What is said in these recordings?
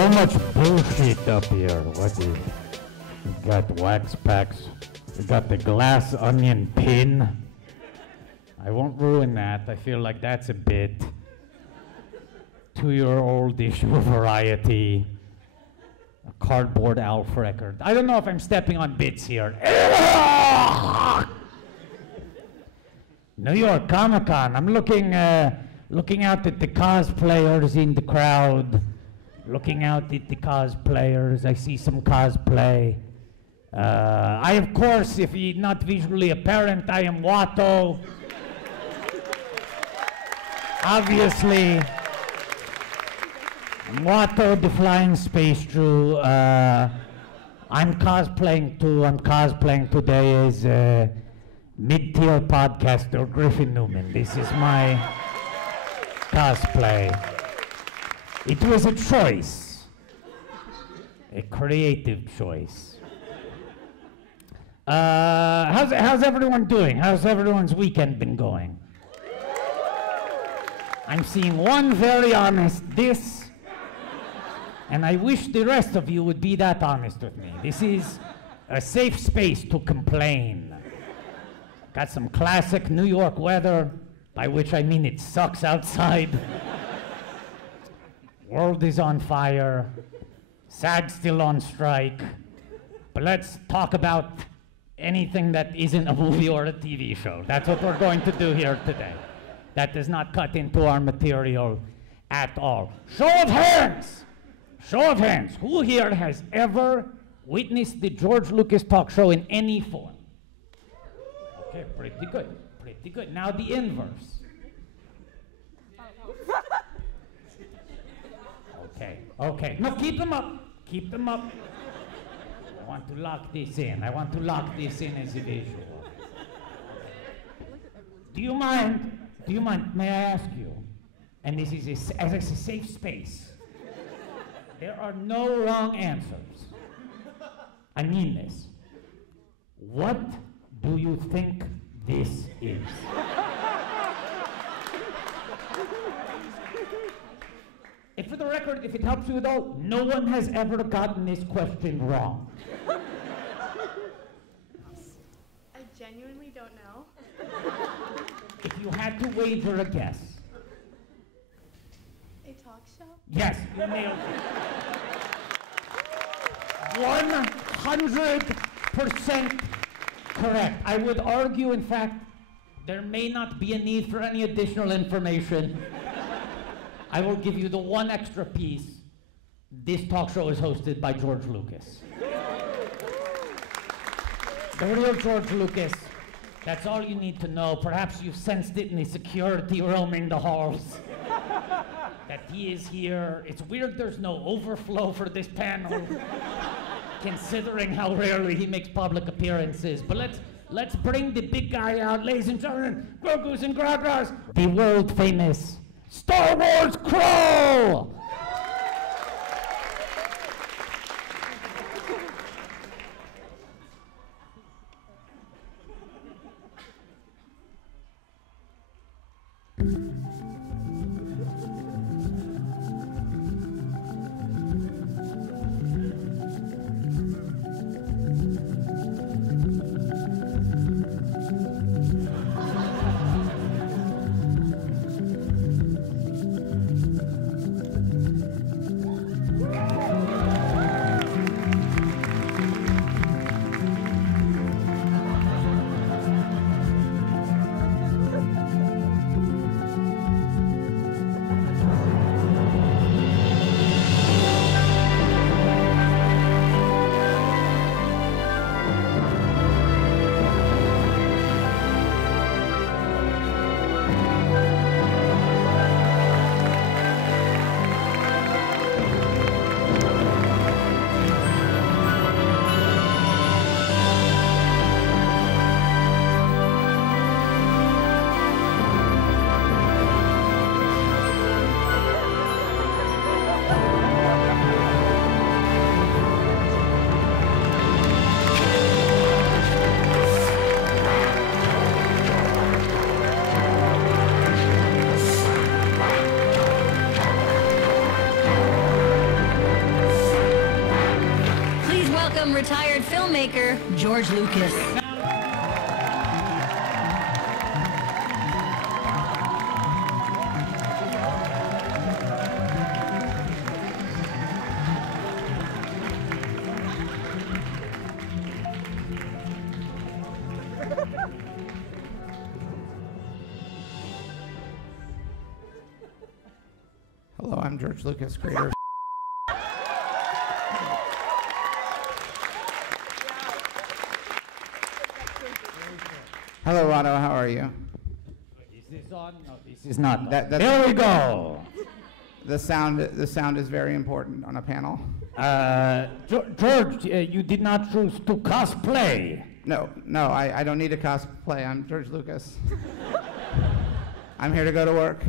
so much bullshit up here. What is? We got wax packs. We got the glass onion pin. I won't ruin that. I feel like that's a bit 2-year-old issue of Variety. A cardboard Alf record. I don't know if I'm stepping on bits here. New York Comic Con. I'm looking out at the cosplayers in the crowd. Looking out at the cosplayers. I see some cosplay. I, of course, if you're not visually apparent, I am Watto. Obviously, Watto, the Flying Space Jew. I'm cosplaying today as mid-tier podcaster Griffin Newman. This is my cosplay. It was a choice, a creative choice. How's everyone doing? How's everyone's weekend been going? I'm seeing one very honest this, and I wish the rest of you would be that honest with me. This is a safe space to complain. Got some classic New York weather, by which I mean it sucks outside. World is on fire. SAG's still on strike. But let's talk about anything that isn't a movie or a TV show. That's what we're going to do here today. That does not cut into our material at all. Show of hands! Show of hands. Who here has ever witnessed the George Lucas talk show in any form? Okay, pretty good. Pretty good. Now the inverse. Okay. No, keep them up. Keep them up. I want to lock this in. I want to lock this in as a visual. Do you mind, may I ask you, and this is as a safe space, there are no wrong answers. I mean this. What do you think this is? And for the record, if it helps you at all, no one has ever gotten this question wrong. I genuinely don't know. If you had to wager a guess. A talk show? Yes, you nailed it. 100% correct. I would argue, in fact, there may not be a need for any additional information. I will give you the one extra piece. This talk show is hosted by George Lucas. The real George Lucas. That's all you need to know. Perhaps you've sensed it in the security roaming the halls. That he is here. It's weird there's no overflow for this panel, considering how rarely he makes public appearances. But let's bring the big guy out, ladies and gentlemen. Grogu's and Gragas, the world famous Star Wars Crow! from retired filmmaker George Lucas. Hello, I'm George Lucas, creator of Hello, Rado, how are you? Is this on? No, this is not. There we go. The sound is very important on a panel. George, you did not choose to cosplay. No, I don't need to cosplay. I'm George Lucas. I'm here to go to work.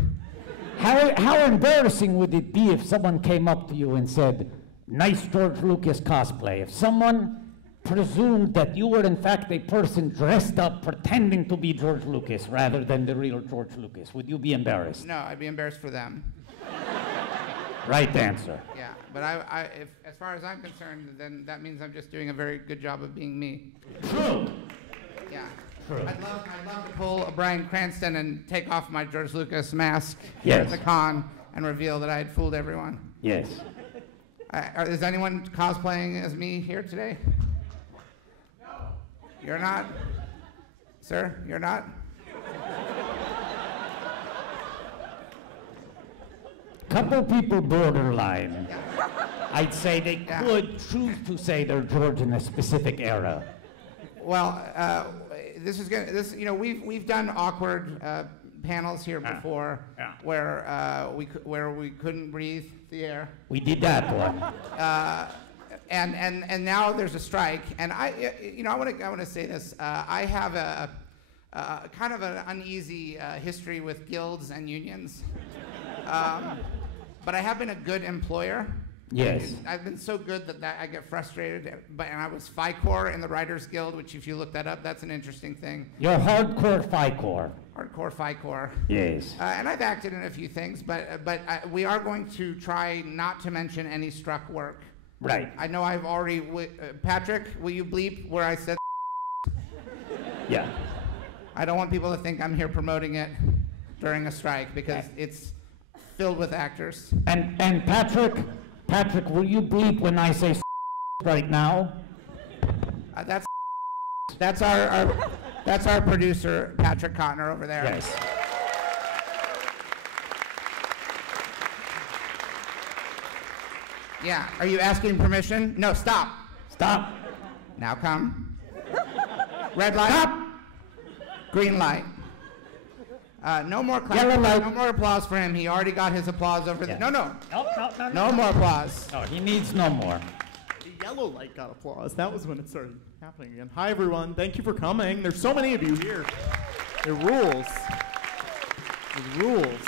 How embarrassing would it be if someone came up to you and said, "Nice George Lucas cosplay"? If someone presumed that you were in fact a person dressed up pretending to be George Lucas rather than the real George Lucas, would you be embarrassed? No, I'd be embarrassed for them. Right answer. Yeah, but if, as far as I'm concerned, then that means I'm just doing a very good job of being me. True. Yeah. True. I'd love to pull a Bryan Cranston and take off my George Lucas mask Yes. here at the con and reveal that I had fooled everyone. Yes. Is anyone cosplaying as me here today? No. You're not? Sir, you're not? Couple people borderline. Yeah. I'd say they could choose to say they're George in a specific era. Well, we've done awkward panels here before, where we couldn't breathe the air. We did that one. And now there's a strike, and I want to say this. I have a kind of an uneasy history with guilds and unions, but I have been a good employer. Yes. I've been so good that I get frustrated. And I was FICOR in the Writers Guild, which if you look that up, that's an interesting thing. You're hardcore FICOR. Hardcore FICOR. Yes. And I've acted in a few things, but we are going to try not to mention any struck work. Right. I know I've already. Patrick, will you bleep where I said? Yeah. I don't want people to think I'm here promoting it during a strike because it's filled with actors. And Patrick, will you bleep when I say right now? That's our producer, Patrick Cotner over there. Yes. Yeah. Are you asking permission? No. Stop. Stop. Now come. Red light. Stop. Green light. No more clap. Yellow light. No more applause for him. He already got his applause over there. No. No more applause. No, he needs no more. The yellow light got applause. That was when it started happening again. Hi, everyone. Thank you for coming. There's so many of you here. It rules. It rules.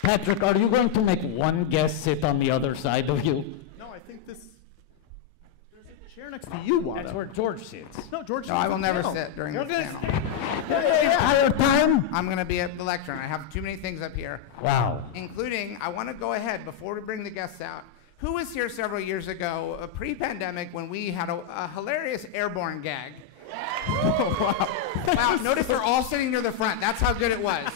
Patrick, are you going to make one guest sit on the other side of you? No, I think there's a chair next to you, Wada. That's where George sits. No, George. No, I will never sit. sit during this panel. Entire time? I'm going to be at the lectern. I have too many things up here. Wow. Including, I want to go ahead before we bring the guests out. Who was here several years ago, pre-pandemic, when we had a hilarious airborne gag? Oh, wow. Wow, notice they're all sitting near the front. That's how good it was.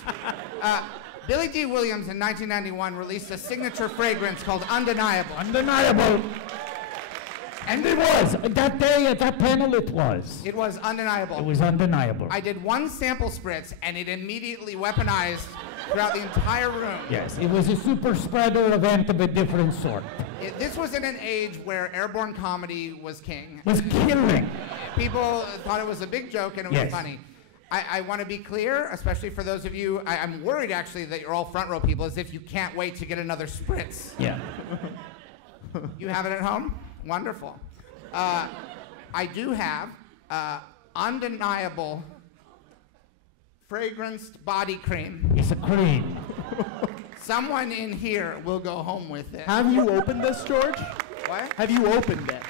Billy D. Williams in 1991 released a signature fragrance called Undeniable. Undeniable. And it was. That day at that panel, it was. It was undeniable. It was undeniable. I did one sample spritz, and it immediately weaponized throughout the entire room. Yes, it was a super spreader event of a different sort. This was in an age where airborne comedy was king. Was killing. People thought it was a big joke, and it was funny. I want to be clear, especially for those of you, I'm worried actually that you're all front row people, as if you can't wait to get another spritz. Yeah. You have it at home? Wonderful. I do have undeniable fragranced body cream. It's a cream. Someone in here will go home with it. Have you opened this, George? What? Have you opened it?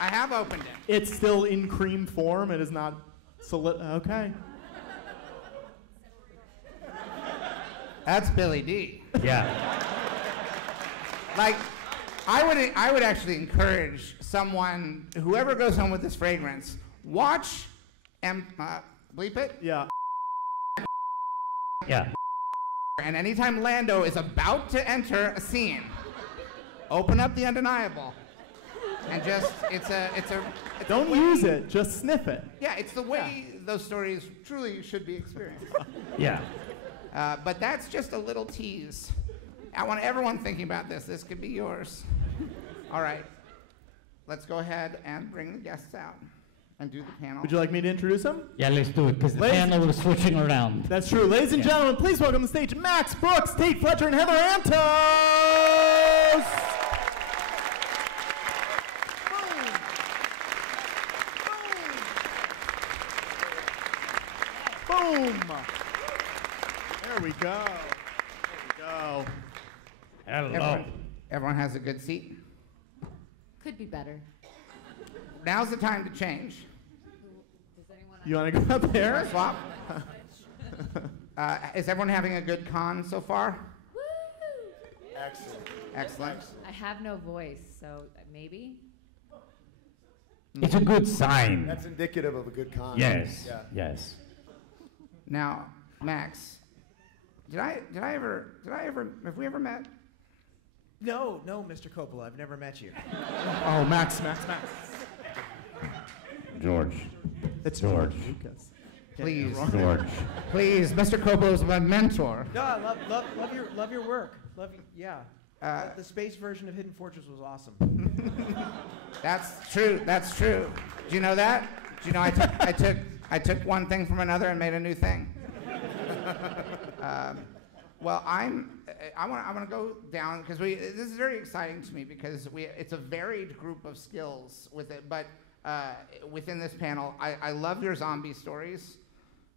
I have opened it. It's still in cream form. It is not solid. Okay. That's Billy D. Yeah. Like, I would actually encourage someone, whoever goes home with this fragrance, watch and bleep it. Yeah. Yeah. And anytime Lando is about to enter a scene, open up the undeniable, and just Don't use it. Just sniff it. Yeah, it's the way those stories truly should be experienced. Yeah. But that's just a little tease. I want everyone thinking about this. This could be yours. All right. Let's go ahead and bring the guests out and do the panel. Would you like me to introduce them? Yeah, let's do it, because the panel was switching around. That's true. Ladies and gentlemen, please welcome to the stage Max Brooks, Tait, Fletcher, and Heather Antos! Boom! There we go. There we go. Hello. Everyone has a good seat? Could be better. Now's the time to change. Does anyone? You want to go up there? Swap. Is everyone having a good con so far? Woo! Excellent. Excellent. I have no voice, so maybe. It's a good sign. That's indicative of a good con. Yes. Yeah. Yes. Now, Max, did I ever, have we ever met? No, Mr. Coppola, I've never met you. Oh, Max. George. It's George. Lucas. Please, George. please, Mr. Coppola is my mentor. No, I love your work. The space version of Hidden Fortress was awesome. That's true. Do you know that? Do you know I took one thing from another and made a new thing. Well, I want to go down because this is very exciting to me because it's a varied group of skills with it. But within this panel, I love your zombie stories.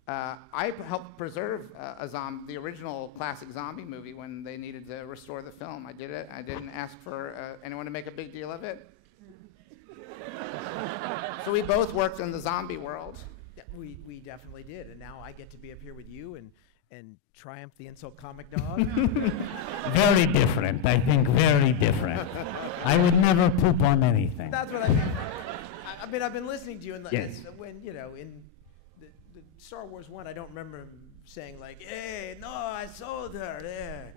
I helped preserve the original classic zombie movie when they needed to restore the film. I did it. I didn't ask for anyone to make a big deal of it. So we both worked in the zombie world. Yeah, we definitely did, and now I get to be up here with you and triumph the insult comic dog. Very different, I think, very different. I would never poop on anything. That's what I mean. I've been listening to you, and Yes. when in the Star Wars 1, I don't remember him saying like, "Hey, no, I saw her there.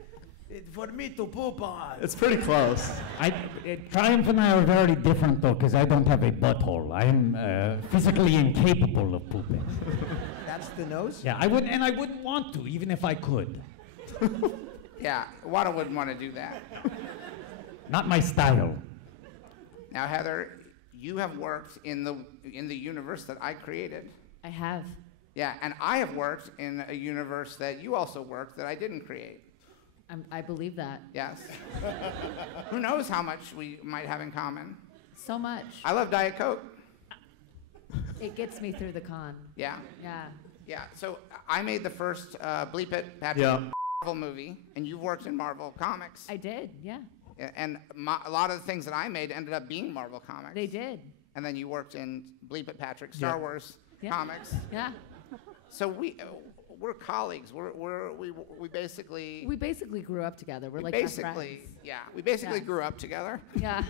For me to poop on." It's pretty close. Triumph and I are very different, though, because I don't have a butthole. I am physically incapable of pooping. That's the nose? Yeah, I wouldn't want to, even if I could. Yeah, Wada wouldn't want to do that. Not my style. Now, Heather, you have worked in the universe that I created. I have. Yeah, and I have worked in a universe that you also worked that I didn't create. I believe that. Yes. Who knows how much we might have in common? So much. I love Diet Coke. It gets me through the con. Yeah. Yeah. Yeah. So I made the first Bleep It, Patrick, Marvel movie, and you've worked in Marvel Comics. I did, yeah. And a lot of the things that I made ended up being Marvel Comics. They did. And then you worked in Bleep It, Patrick, Star Wars Comics. Yeah. So we're colleagues. We basically. We basically grew up together. We're like best friends. We basically grew up together. Yeah.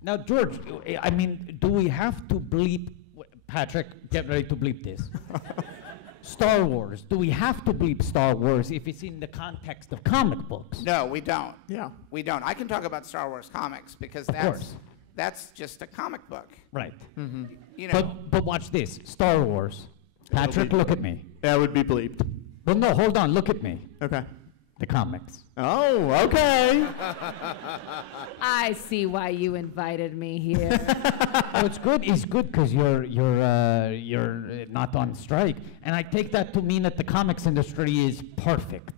Now, George, I mean, do we have to bleep, Patrick, get ready to bleep this. Star Wars, do we have to bleep Star Wars if it's in the context of comic books? No, we don't. Yeah. We don't. I can talk about Star Wars comics because that's just a comic book. Right. Mm-hmm. You know. But watch this, Star Wars. Patrick, look at me. That would be bleeped. Well, no, hold on, look at me. Okay. The comics. Oh, okay. I see why you invited me here. Oh, it's good. It's good because you're not on strike, and I take that to mean that the comics industry is perfect.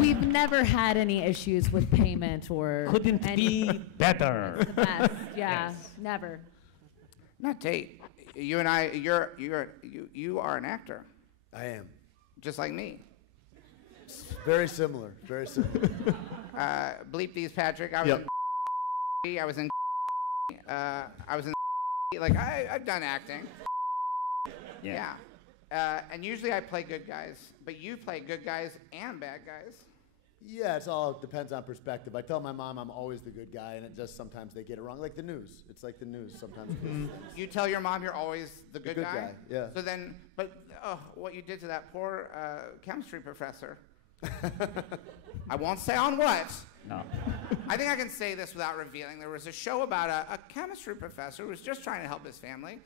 We've never had any issues with payment or. Couldn't be better. The best. Yeah. Yes. Never. Not Tait. You and I. You are an actor, I am. just like me. Very similar. Very similar. Bleep these, Patrick. I was in. I was in. I was in. Like I've done acting. Yeah. And usually I play good guys, but you play good guys and bad guys. Yeah, it's all depends on perspective. I tell my mom I'm always the good guy, and it just sometimes they get it wrong. Like the news. It's like the news sometimes. You tell your mom you're always the good, good guy, yeah. So then, but what you did to that poor chemistry professor. I won't say on what. No. I think I can say this without revealing. There was a show about a chemistry professor who was just trying to help his family.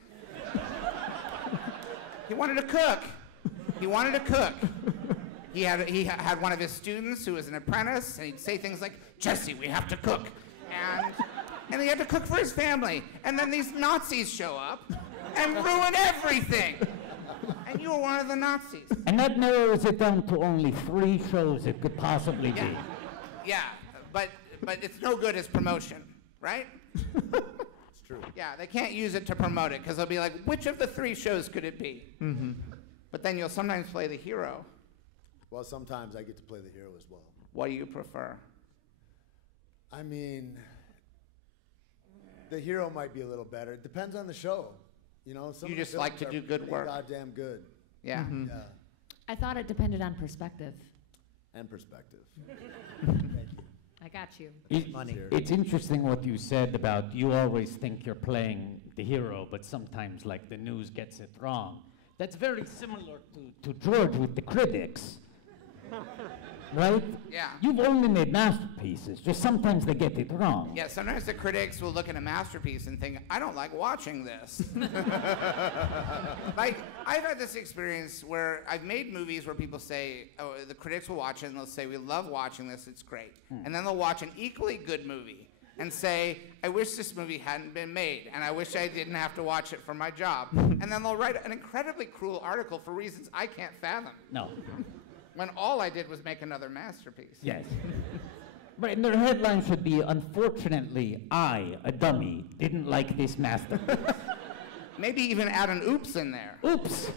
He wanted to cook. He wanted to cook. He had one of his students who was an apprentice, and he'd say things like, "Jesse, we have to cook," and he had to cook for his family. And then these Nazis show up and ruin everything. And you were one of the Nazis. And that narrows it down to only 3 shows it could possibly be. Yeah, but it's no good as promotion, right? It's true. Yeah, they can't use it to promote it because they'll be like, which of the 3 shows could it be? Mm-hmm. But then you'll sometimes play the hero. Well, sometimes I get to play the hero as well. What do you prefer? I mean, the hero might be a little better. It depends on the show. You know, some You of the just like films to are do good pretty work. Goddamn good. Yeah. Mm-hmm. Yeah, I thought it depended on perspective. and perspective. I got you. Money. It's interesting what you said about you always think you're playing the hero, but sometimes like the news gets it wrong. That's very similar to George with the critics. Right? Yeah. You've only made masterpieces, just sometimes they get it wrong. Yeah, sometimes the critics will look at a masterpiece and think, I don't like watching this. Like, I've had this experience where I've made movies where people say, oh, the critics will watch it and they'll say, we love watching this, it's great. And then they'll watch an equally good movie and say, I wish this movie hadn't been made, and I wish I didn't have to watch it for my job. And then they'll write an incredibly cruel article for reasons I can't fathom. No. When all I did was make another masterpiece. Yes. Right, and their headline should be, unfortunately, I, a dummy, didn't like this masterpiece. Maybe even add an oops in there. Oops,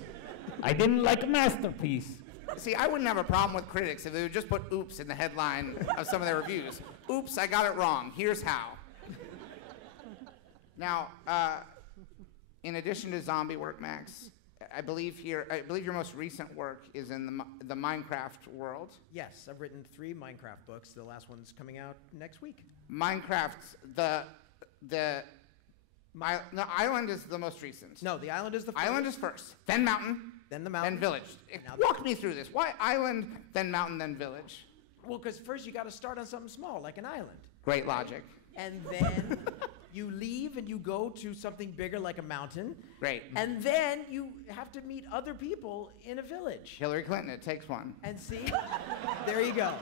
I didn't like a masterpiece. See, I wouldn't have a problem with critics if they would just put oops in the headline of some of their reviews. Oops, I got it wrong. Here's how. Now, in addition to zombie work, Max, I believe your most recent work is in the Minecraft world. Yes, I've written 3 Minecraft books. The last one's coming out next week. Minecraft, the island is the most recent. No, the island is the first. Island is first, then mountain, Then the mountain. then village. Now- Walk me through this. Why island, then mountain, then village? Well, because first you got to start on something small, like an island. Great logic. And then you leave and you go to something bigger, like a mountain. Great. And then you have to meet other people in a village. Hillary Clinton, it takes one. And see, there you go.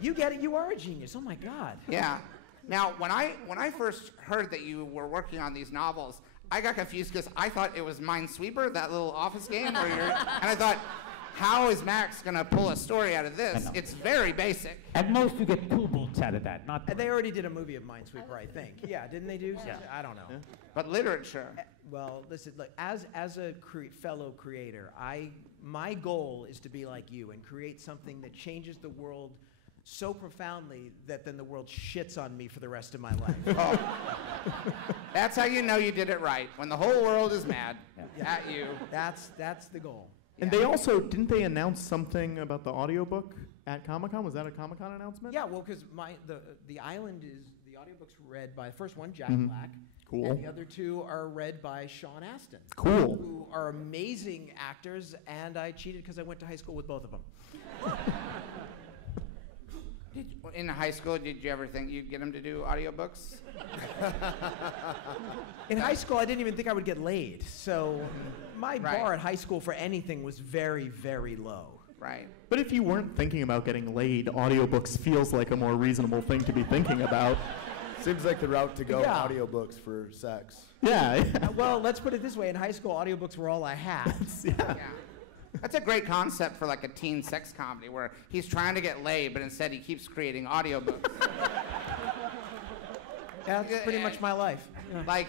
You get it. You are a genius. Oh my God. Yeah. Now, when I first heard that you were working on these novels, I got confused because I thought it was Minesweeper, that little office game where you're, and I thought, how is Max gonna pull a story out of this? It's very basic. At most, you get 2 books out of that, not And they already did a movie of Minesweeper, I think. Yeah, didn't they do? Yeah. I don't know. Yeah. But literature. Well, listen, look, as a fellow creator, my goal is to be like you and create something that changes the world so profoundly that then the world shits on me for the rest of my life. Oh. That's how you know you did it right. When the whole world is mad at you. That's the goal. And they also, didn't they announce something about the audiobook at Comic-Con? Was that a Comic-Con announcement? Yeah, well, because the island is, the audiobook's read by, the first one, Jack Mhm. Black. Cool. And the other 2 are read by Sean Astin. Cool. Who are amazing actors, and I cheated because I went to high school with both of them. In high school, did you ever think you'd get him to do audiobooks? In high school, I didn't even think I would get laid. So my bar at high school for anything was very, very low. Right. But if you weren't thinking about getting laid, audiobooks feels like a more reasonable thing to be thinking about. Seems like the route to go, Yeah. audiobooks for sex. Yeah. Well, let's put it this way. In high school, audiobooks were all I had. Yeah. Yeah. That's a great concept for like a teen sex comedy where he's trying to get laid, but instead he keeps creating audiobooks. Yeah, that's pretty much my life. Like,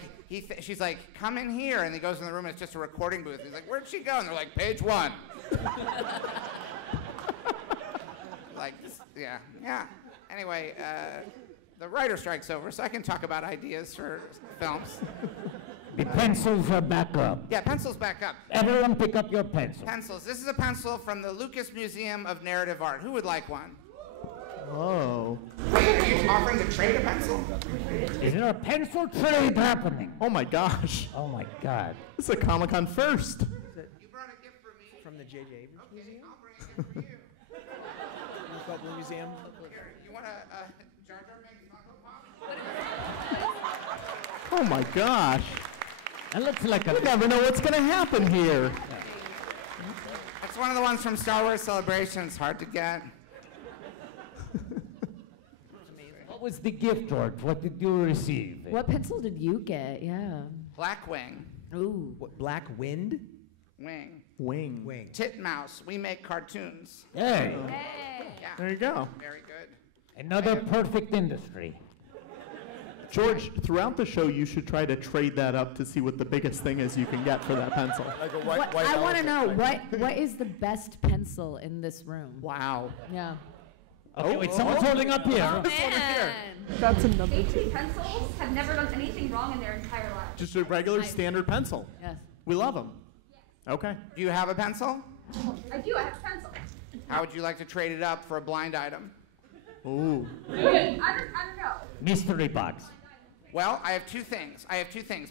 she's like, come in here, and he goes in the room, and it's just a recording booth. He's like, where'd she go? And they're like, page 1. Like, yeah. Anyway, the writer strike's over, so I can talk about ideas for films. The pencils are back up. Yeah, pencils back up. Everyone pick up your pencil. Pencils. This is a pencil from the Lucas Museum of Narrative Art. Who would like one? Oh. Wait, are you offering to trade a pencil? Is there a pencil trade happening? Oh my gosh. Oh my God. This is a Comic-Con first. You brought a gift for me? From the J.J. Abrams Okay, Museum? I'll bring a gift for you. Fletcher Museum? Here, you want a Jar Jar Binks Funko Pop? Oh my gosh. It looks like a. You never know what's going to happen here. It's one of the ones from Star Wars Celebration. It's hard to get. What was the gift, George? What did you receive? What pencil did you get? Yeah. Blackwing. Ooh. What, Black Wind? Wing. Wing. Wing. Titmouse. We make cartoons. Hey, Yeah. There you go. Very good. another perfect industry. George, throughout the show, you should try to trade that up to see what the biggest thing is you can get for that pencil. Like a What, white I want to know elephant. what is the best pencil in this room? Wow. Yeah. Okay, wait, someone's holding up here. That's a number Tait pencils have never done anything wrong in their entire lives. Just a regular standard pencil. Yes. We love them. Okay. Do you have a pencil? I do, I have a pencil. How would you like to trade it up for a blind item? Ooh. I don't know. Mystery box. Well, I have two things.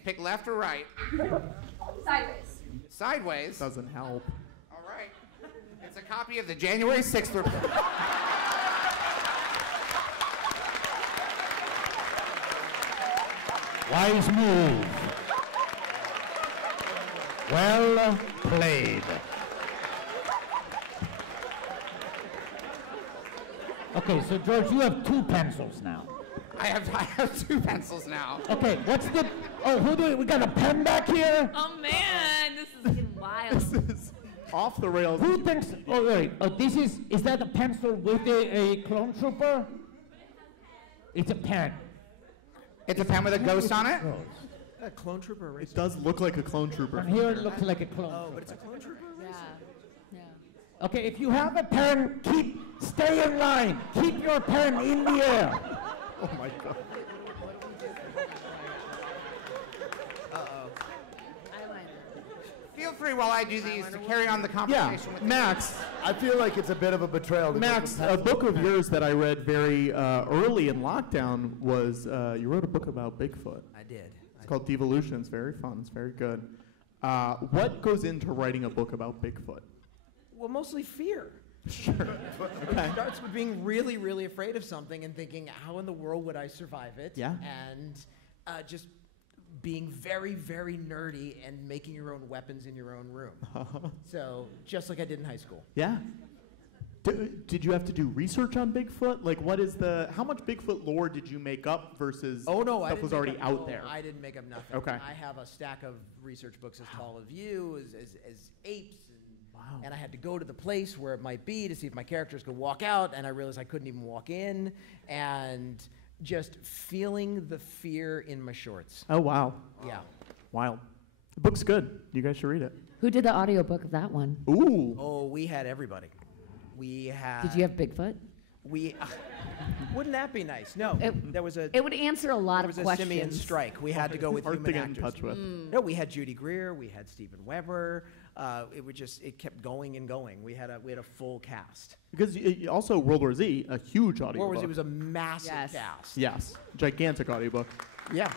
Pick left or right. Sideways. Sideways. Doesn't help. All right. It's a copy of the January 6th report. Wise move. Well played. Okay, so George, you have two pencils now. I have two pencils now. Okay, what's the? Oh, we got a pen back here. Oh man, this is getting wild. This is off the rails. Who thinks? Oh wait, is that a pencil with a clone trooper? It's a pen. It's a pen with a ghost on it? A clone trooper eraser. It does look like a clone trooper. From here it looks like a clone Oh, trooper. but it's a clone trooper eraser? Yeah. Okay, if you have a pen, stay in line. Keep your pen in the air. Oh my god. Feel free while I do these to carry on the Yeah, conversation with Max. I feel like it's a bit of a betrayal. To Max, give a them book of yours that I read very early in lockdown was you wrote a book about Bigfoot. I did. It's called Devolution. It's very fun. It's very good. What goes into writing a book about Bigfoot? Well, mostly fear. Sure. It starts with being really, really afraid of something and thinking, how in the world would I survive it? Yeah. And just being very, very nerdy and making your own weapons in your own room. So, just like I did in high school. Yeah. Did you have to do research on Bigfoot? Like, how much Bigfoot lore did you make up versus Oh, no, I stuff didn't was make already up- out no, there? I didn't make up nothing. Okay. I have a stack of research books as tall as you, as apes. Wow. And I had to go to the place where it might be to see if my characters could walk out, and I realized I couldn't even walk in, and just feeling the fear in my shorts. Oh, wow. Yeah. Wild. The book's good. You guys should read it. Who did the audiobook of that one? Ooh. Oh, we had everybody. We had. Did you have Bigfoot? We. Wouldn't that be nice? No. There was a. It would answer a lot There of was a questions. simian strike. We had to go with Hard human to get in actors. touch with. No, we had Judy Greer. We had Steven Weber. It kept going and going. We had a full cast. Because also World War Z, a huge audiobook. World War Z was a massive Yes. cast. Yes, gigantic audiobook. Yeah.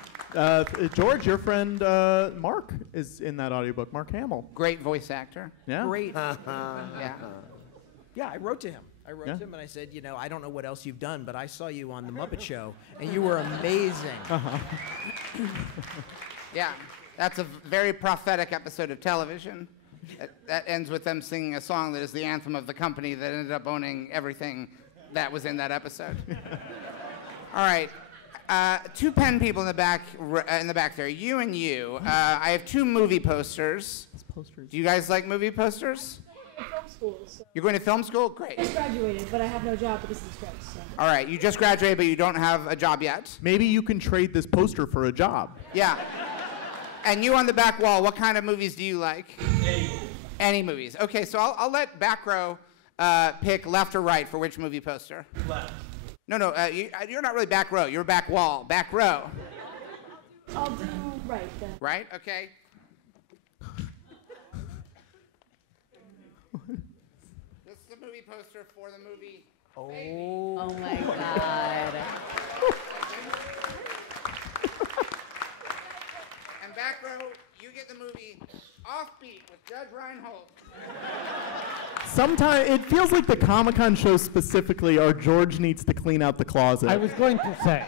George, your friend Mark is in that audiobook. Mark Hamill. Great voice actor. Yeah. Great. Yeah. Yeah, I wrote to him. I wrote Yeah. to him and I said, I don't know what else you've done, but I saw you on The Muppet Show, and you were amazing. Yeah. That's a very prophetic episode of television. That ends with them singing a song that is the anthem of the company that ended up owning everything that was in that episode. All right. Two pen people in the back there. You and you. I have two movie posters. Do you guys like movie posters? Film school. So You're going to film school? Great. I just graduated, but I have no job because of the strikes. So. All right. You just graduated, but you don't have a job yet? Maybe you can trade this poster for a job. Yeah. And you on the back wall, what kind of movies do you like? Any movies. Okay, so I'll let back row pick left or right for which movie poster. Left. No, you're not really back row. You're back wall. Back row. I'll do right then. Right? Okay. This is the movie poster for the movie Oh my God. And back row, you get the movie Offbeat with Judge Reinhold. Sometimes it feels like the Comic-Con shows specifically are George needs to clean out the closet. I was going to say.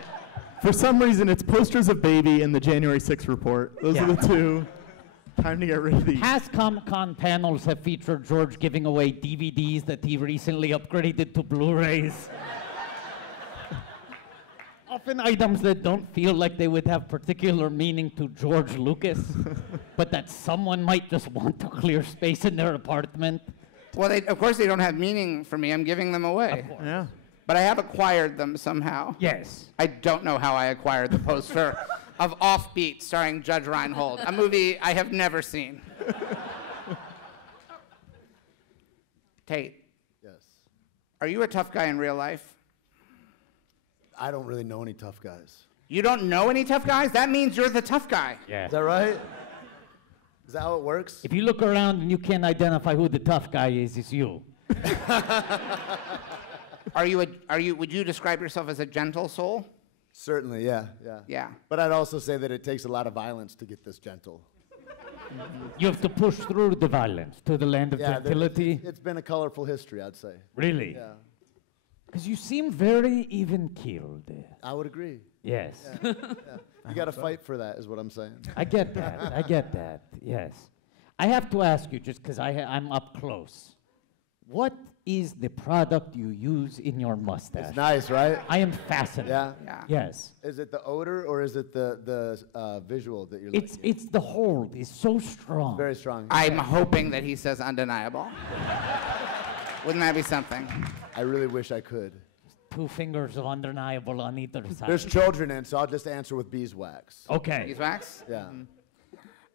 For some reason, it's posters of Baby and the January 6th report. Those are the two. Time to get rid of these. Past Comic-Con panels have featured George giving away DVDs that he recently upgraded to Blu-rays. Often items that don't feel like they would have particular meaning to George Lucas, but that someone might just want to clear space in their apartment. Well, of course they don't have meaning for me. I'm giving them away. Of course. Yeah. But I have acquired them somehow. Yes. I don't know how I acquired the poster of Offbeat starring Judge Reinhold, a movie I have never seen. Tait. Yes. Are you a tough guy in real life? I don't really know any tough guys. You don't know any tough guys? That means you're the tough guy. Yeah. Is that right? Is that how it works? If you look around and you can't identify who the tough guy is, it's you. Would you describe yourself as a gentle soul? Certainly, yeah. Yeah. But I'd also say that it takes a lot of violence to get this gentle. You have to push through the violence to the land of gentility. It's been a colorful history, I'd say. Really? Yeah. Because you seem very even-keeled. I would agree. Yes. Yeah. You got to fight for that, is what I'm saying. I get that. I get that. Yes. I have to ask you, just because I'm up close. What is the product you use in your mustache? It's nice, right? I am fascinated. Yeah? Yes. Is it the odor or is it the visual that you're looking at? It's the hold. It's so strong. It's very strong. I'm hoping that he says undeniable. Wouldn't that be something? I really wish I could. 2 fingers of undeniable on either side. There's children in, so I'll just answer with beeswax. Okay. Beeswax? Yeah.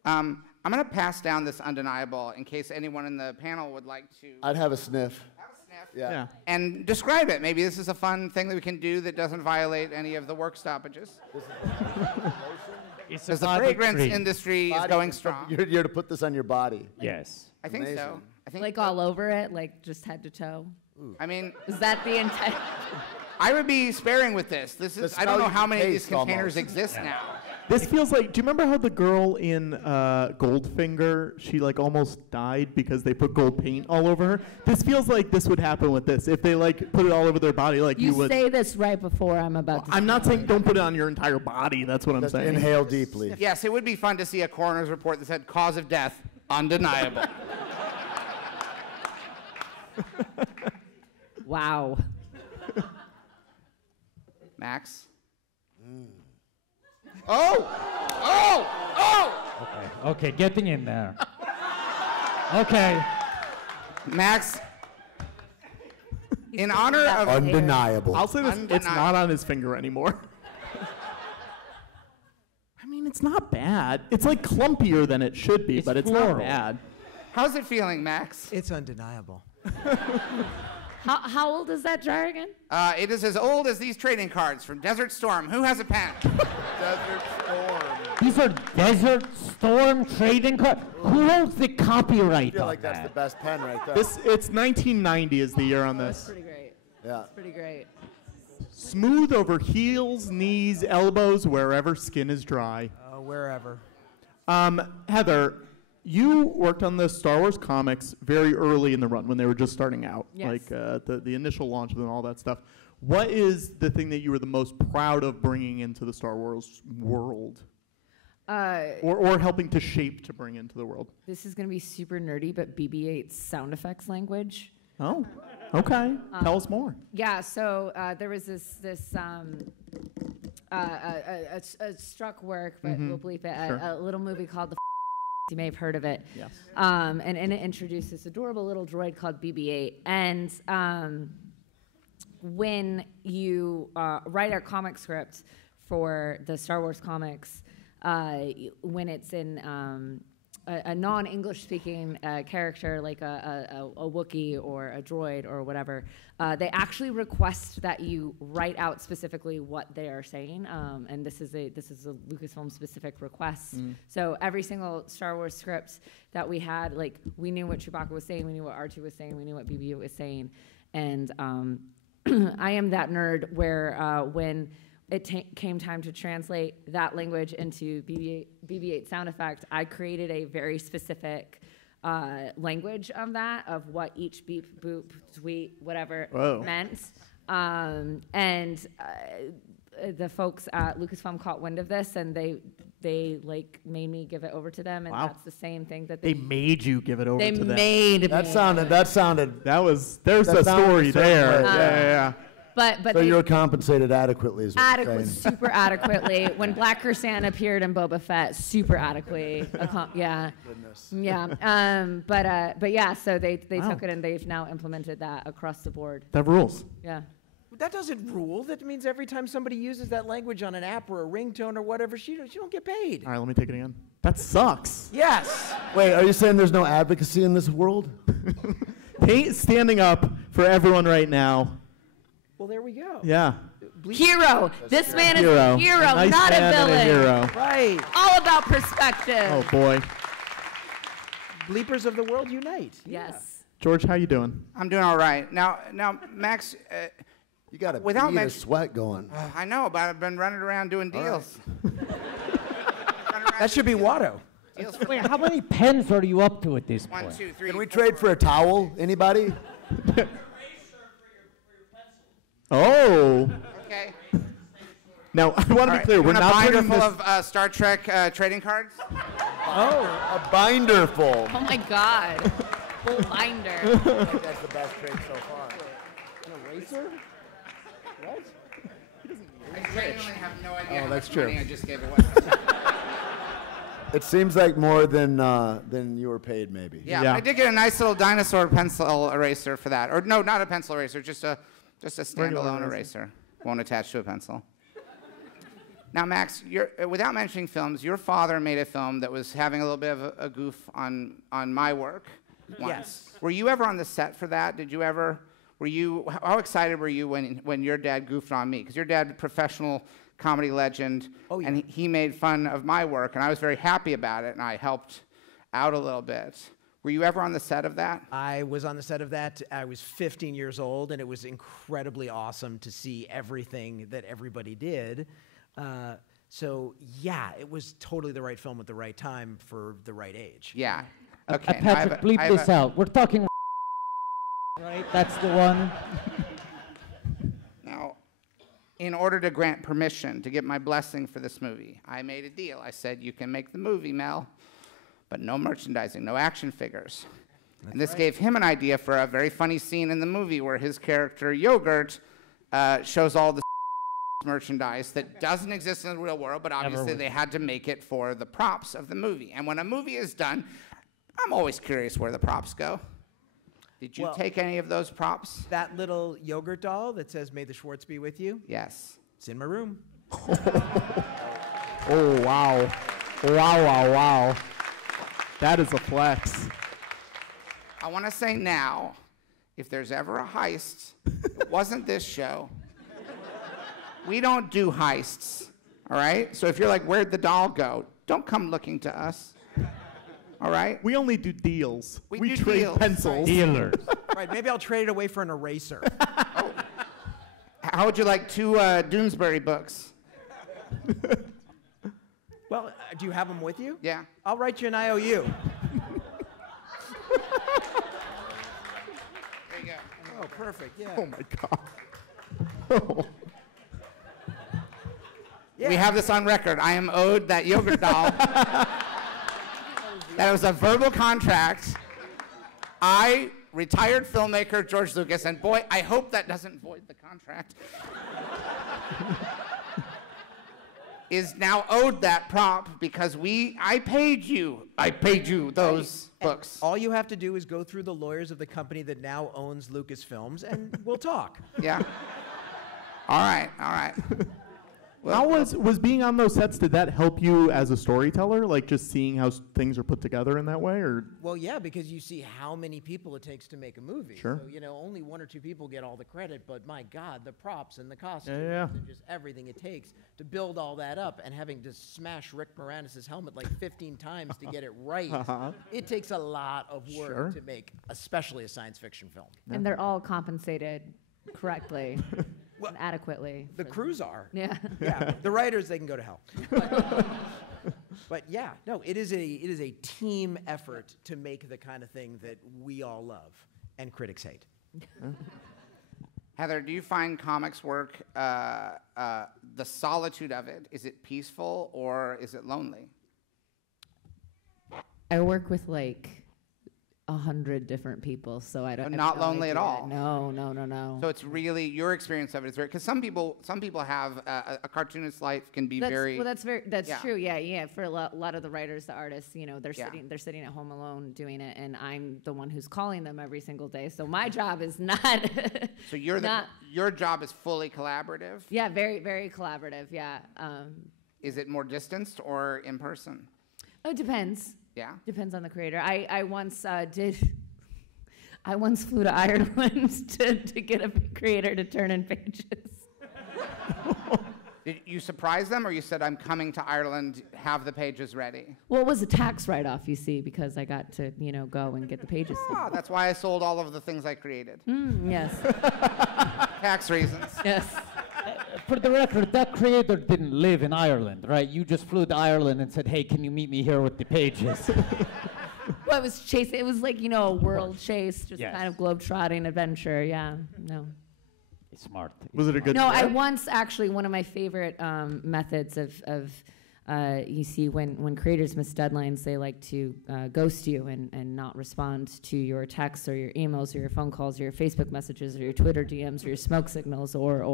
I'm going to pass down this undeniable in case anyone in the panel would like to I'd have a sniff. have a sniff. Yeah. And describe it. Maybe this is a fun thing that we can do that doesn't violate any of the work stoppages. It's Because the body fragrance cream. industry is going strong. You're to put this on your body. Yes. I think so. Amazing. I think Like all over it, like just head to toe. I mean, Is that the intent? I would be sparing with this. This is I don't smell know you how can many of these taste containers almost. exist now. This feels like, do you remember how the girl in Goldfinger, she like almost died because they put gold paint all over her? This feels like this would happen with this. If they like put it all over their body like you You would. say this right before I'm about to. I'm not saying don't put it on your entire body. That's what I'm Just saying. inhale deeply. Yes, it would be fun to see a coroner's report that said cause of death undeniable. Wow. Max. Oh! Oh! Oh! Okay, getting in there. Okay. Max. In honor of Undeniable. I'll say this, it's Undeniable. not on his finger anymore. I mean, it's not bad. It's like clumpier than it should be, It's but it's floral. not bad. how's it feeling, Max? It's undeniable. How old is that jar again? It is as old as these trading cards from Desert Storm. Who has a pen? Desert Storm. These are Desert Storm trading cards. Who holds the I copyright feel on like that's the that? best pen right there. It's 1990 is the year on That's this. pretty great. Yeah. Pretty great. Smooth over heels, knees, elbows, wherever skin is dry. Wherever. Heather, you worked on the Star Wars comics very early in the run when they were just starting out, Yes. like the initial launch and all that stuff. What is the thing that you were the most proud of bringing into the Star Wars world, or helping to shape to bring into the world? This is going to be super nerdy, but BB-8's sound effects language. Oh, okay. Tell us more. Yeah, so there was this a struck work, but we'll bleep it, Sure. a little movie called The You may have heard of it. Yes. And it introduced this adorable little droid called BB-8. And when you write our comic script for the Star Wars comics, when it's in a non-English speaking character like a Wookiee or a droid or whatever, they actually request that you write out specifically what they are saying, and this is a Lucasfilm specific request. So every single Star Wars script that we had, like, we knew what Chewbacca was saying, we knew what R2 was saying, we knew what BB-8 was saying, and I am that nerd where when it came time to translate that language into BB-8 sound effect, I created a very specific language of that, of what each beep, boop, tweet, whatever meant. The folks at Lucasfilm caught wind of this, and they like made me give it over to them, and that's the same thing that they made you give it over to them. They made me. That sounded. There's a story there. Yeah. But so you're compensated adequately, is what you're saying. Super adequately. When Black Kirsan appeared in Boba Fett, super adequately. Yeah. Goodness. Yeah. But yeah. So they took it and they've now implemented that across the board. That rules. Yeah. That doesn't rule. That means every time somebody uses that language on an app or a ringtone or whatever, she don't get paid. All right, let me take it again. That sucks. Yes. Wait, are you saying there's no advocacy in this world? Tait standing up for everyone right now. Well, there we go. Yeah. Hero. This man is a hero, nice not a villain. A hero. Right. All about perspective. Oh boy. Bleepers of the world unite. Yes. George, how you doing? I'm doing all right. Now, Max. You got a without bead of sweat going. I know, but I've been running around doing deals. That should be Watto. Wait, how many pens are you up to at this point? 1, 2, 3. Can we trade for a towel? Anybody? Oh. Okay. Now, I want to be clear. We're not binder putting full this... of Star Trek trading cards. Oh, a binder full. Oh my God. Full binder. I think that's the best trade so far. An eraser? What? I genuinely have no idea how that's much true. money I just gave away. It seems like more than you were paid, maybe. Yeah, I did get a nice little dinosaur pencil eraser for that. Or no, not a pencil eraser, just a standalone eraser. Won't attach to a pencil. Now, Max, without mentioning films, your father made a film that was having a little bit of a goof on my work once. Yes. Were you ever on the set for that? Did you ever? How excited were you when your dad goofed on me? Because your dad, professional comedy legend, and he made fun of my work, and I was very happy about it, and I helped out a little bit. Were you ever on the set of that? I was on the set of that. I was 15 years old, and it was incredibly awesome to see everything that everybody did. So, yeah, it was totally the right film at the right time for the right age. Yeah. Okay. Patrick, bleep this out. We're talking right? That's the one. Now, in order to grant permission to get my blessing for this movie, I made a deal. I said, you can make the movie, Mel, but no merchandising, no action figures. And this gave him an idea for a very funny scene in the movie where his character, Yogurt, shows all the merchandise that doesn't exist in the real world, but obviously they had to make it for the props of the movie. And when a movie is done, I'm always curious where the props go. Did you take any of those props? That little yogurt doll that says, "May the Schwartz be with you"? Yes. It's in my room. Oh, wow. Wow. That is a flex. I want to say now, if there's ever a heist, it wasn't this show. We don't do heists, all right? So if you're like, where'd the doll go? Don't come looking to us, all right? We only do deals. We do trade deals. pencils. Dealers. Right, maybe I'll trade it away for an eraser. How would you like 2 Doonesbury books? Well, do you have them with you? Yeah. I'll write you an IOU. There you go. Oh, perfect, yeah. Oh, my God. Oh. Yeah. We have this on record. I am owed that yogurt doll. That was a verbal contract. I, retired filmmaker George Lucas, and boy, I hope that doesn't void the contract, is now owed that prop because I paid you those books. All you have to do is go through the lawyers of the company that now owns Lucasfilms, and we'll talk. Yeah. All right. How was being on those sets, did that help you as a storyteller? Like just seeing how things are put together in that way, or? Well, yeah, because you see how many people it takes to make a movie. Sure. So, only 1 or 2 people get all the credit, but my God, the props and the costumes Yeah. and just everything it takes to build all that up, and having to smash Rick Moranis' helmet like 15 times to get it right. It takes a lot of work to make, especially a science fiction film. And they're all compensated correctly and adequately. The crews are. Yeah. Yeah. The writers, they can go to hell. But yeah, no, it is a team effort to make the kind of thing that we all love and critics hate. Heather, do you find comics work, the solitude of it, is it peaceful or is it lonely? I work with like 100 different people, so I don't. Not lonely at all. No. So it's really your experience of it is very because some people have a cartoonist's life can be very. Well, that's Yeah. true. Yeah. For a lot of the writers, the artists, they're Yeah. sitting at home alone doing it, and I'm the one who's calling them every single day. So my job is not. So your job is fully collaborative. Yeah, very very collaborative. Yeah. Is it more distanced or in person? It depends. Yeah. Depends on the creator. I once I once flew to Ireland to get a creator to turn in pages. Did you surprise them, or you said, "I'm coming to Ireland, have the pages ready"? Well, it was a tax write-off, you see, because I got to go and get the pages. That's why I sold all of the things I created. Yes. Tax reasons. Yes. For the record, that creator didn't live in Ireland, right? You just flew to Ireland and said, "Hey, can you meet me here with the pages?" Well, it was chase. It was like a world chase, just Yes. kind of globe-trotting adventure. Yeah. No. It's smart. Was it a good No, I trip? once actually one of my favorite methods of you see when creators miss deadlines, they like to ghost you and not respond to your texts or your emails or your phone calls or your Facebook messages or your Twitter DMs or your smoke signals or.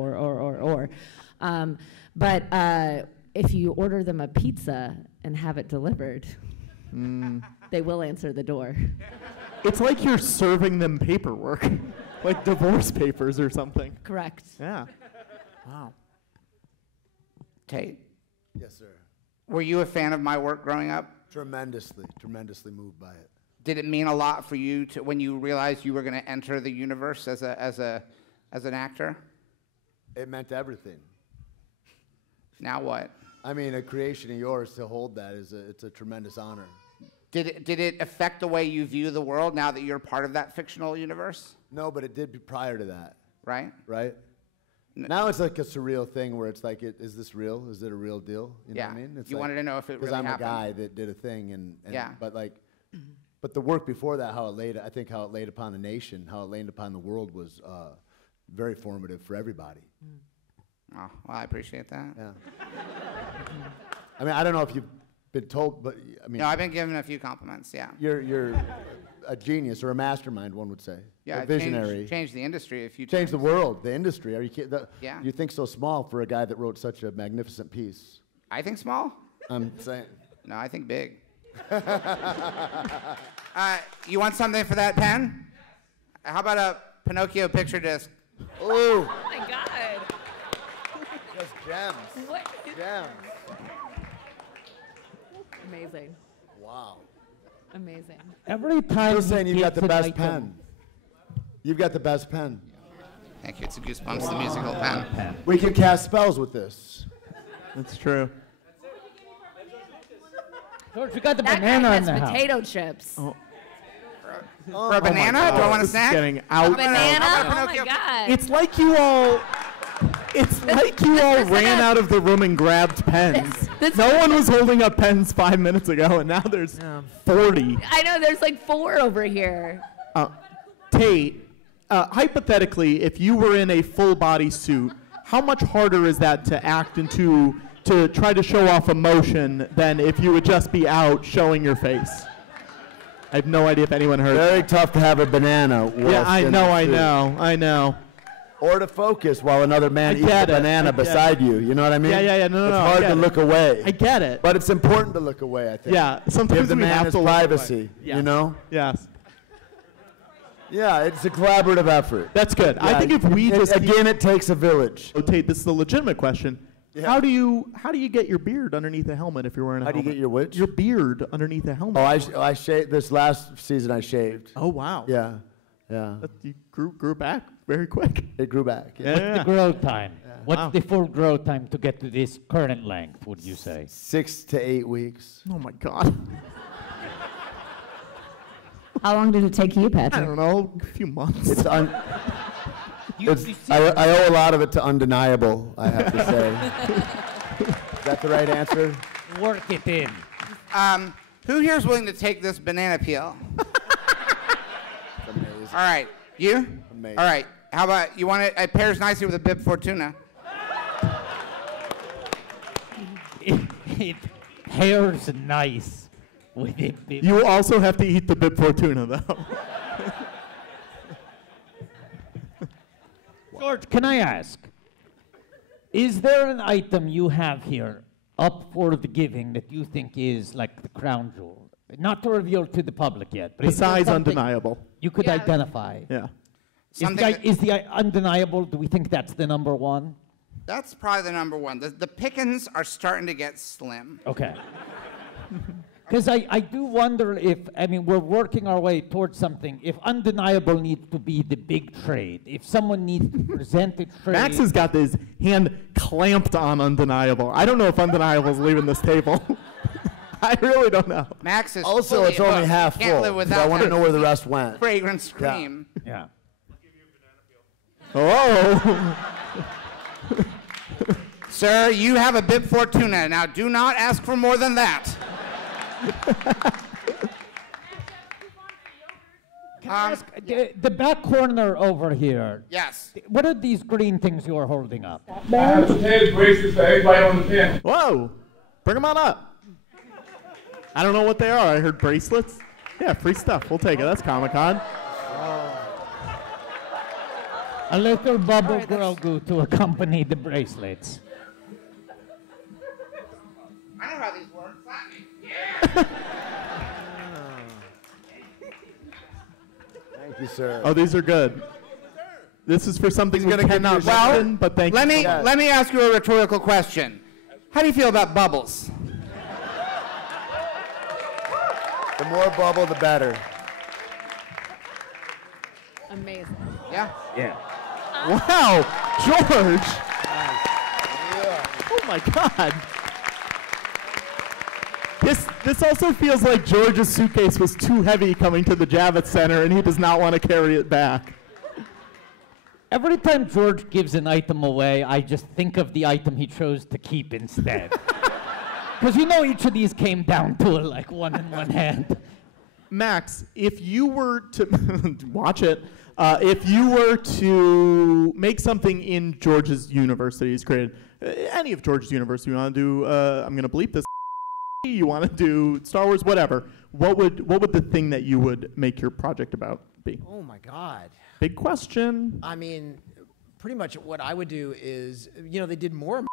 But if you order them a pizza and have it delivered, they will answer the door. It's like you're serving them paperwork, like divorce papers or something. Correct. Yeah. Wow. Tait, Yes, sir. were you a fan of my work growing up? Tremendously moved by it. Did it mean a lot for you when you realized you were going to enter the universe as an actor? It meant everything. Now what? I mean, a creation of yours to hold that it's a tremendous honor. Did it affect the way you view the world now that you're part of that fictional universe? No, but it did prior to that, Right? right? Now it's like a surreal thing where it's like, is this real? Is it a real deal? You know Yeah. what I mean? It's You like, wanted to know if it really I'm happened. a guy that did a thing, and Yeah. But the work before that, how it laid upon the nation, how it laid upon the world was very formative for everybody. Oh, well, I appreciate that. Yeah. I mean, I don't know if you've been told, but I mean, No, I've been given a few compliments, yeah. you're a genius or a mastermind, one would say. Yeah, a I've visionary. changed the industry a few Changed the times. world, the industry. Are you kidding? Yeah. You think so small for a guy that wrote such a magnificent piece. I think small? I'm saying. No, I think big. You want something for that pen? How about a Pinocchio picture disc? Ooh, Oh my God. just gems. What? Gems. Amazing. Wow. Amazing. Every time You're he saying you've got gives the an best item- pen. You've got the best pen. Thank you. It's a Goosebumps, the musical pen. We can cast spells with this. That's true. George, we got the That banana guy in has the house. potato chips. Oh. For a banana? Do I want a This is snack? getting out. Banana? How about Oh my Pinocchio? God. It's like you all. It's like you all ran out of the room and grabbed pens. No one was holding up pens 5 minutes ago, and now there's 40. I know, there's like 4 over here. Tait, hypothetically, if you were in a full body suit, how much harder is that to act into to try to show off emotion than if you would just be out showing your face? I have no idea if anyone heard. Very tough to have a banana. Yeah, I know. Or to focus while another man I eats get a it, banana I get beside you. You know what I mean? Yeah, no, It's I hard get to it. look away. I get it. But it's important to look away, I think. Yeah, sometimes Give the we man have his to look away. privacy, Yeah. you know? Yes. Yeah, it's a collaborative effort. That's good. I Yeah, think if we just again, it takes a village. Oh, Tait, this is a legitimate question. Yeah. How do you get your beard underneath a helmet if you're wearing a How do helmet? you get your which? Your beard underneath a helmet. Oh, I shaved this last season. I shaved. Oh, wow. Yeah. You grew back very quick. It grew back. Yeah. What's the growth time? What's Wow. the full growth time to get to this current length, would you say? 6 to 8 weeks. Oh my God. How long did it take you, I Patrick? don't know, a few months. It's I owe a lot of it to Undeniable, I have to say. Is that the right answer? Work it in. Who here is willing to take this banana peel? Amazing. All right, you? Amazing. All right, how about you want it? It pairs nicely with a bib fortuna. It pairs nice with it. You also have to eat the bib fortuna, though. George, can I ask, is there an item you have here up for the giving that you think is like the crown jewel? Not to reveal to the public yet. But Besides Undeniable. You could identify. Yeah. Is the Undeniable, do we think that's the number one? That's probably the number one. The pickings are starting to get slim. Okay. Because I do wonder if, I mean, we're working our way towards something. If Undeniable needs to be the big trade, if someone needs to present a trade. Max has got his hand clamped on Undeniable. I don't know if Undeniable's leaving this table. I really don't know. Max is Also, fully it's only hooked. half Can't full, live so without I want to that know where the rest went. fragrant scream. Yeah. Oh. Sir, you have a bib fortuna. Now, do not ask for more than that. Can I ask, the back corner over here, Yes. what are these green things you are holding up? I have potato bracelets for everybody on the panel. Whoa. Bring them on up. I don't know what they are. I heard bracelets. Yeah, free stuff. We'll take it. That's Comic-Con. A little bubble Grogu to accompany the bracelets. I know how these work. Slap me. Thank you, sir. Oh, these are good. This is for something we gonna give cannot you a mention, but thank Let you. me let me ask you a rhetorical question. How do you feel about bubbles? The more bubble, the better. Amazing. Yeah. Yeah. Wow, George. Oh my God. This also feels like George's suitcase was too heavy coming to the Javits Center, and he does not want to carry it back. Every time George gives an item away, I just think of the item he chose to keep instead. Because you know each of these came down to like one in one hand. Max, if you were to watch it, if you were to make something in George's universe that he's created, any of George's universe, you want to do, I'm going to bleep this, you want to do Star Wars, whatever, what would the thing that you would make your project about be? Oh my God. Big question. I mean, pretty much what I would do is, you know, they did more.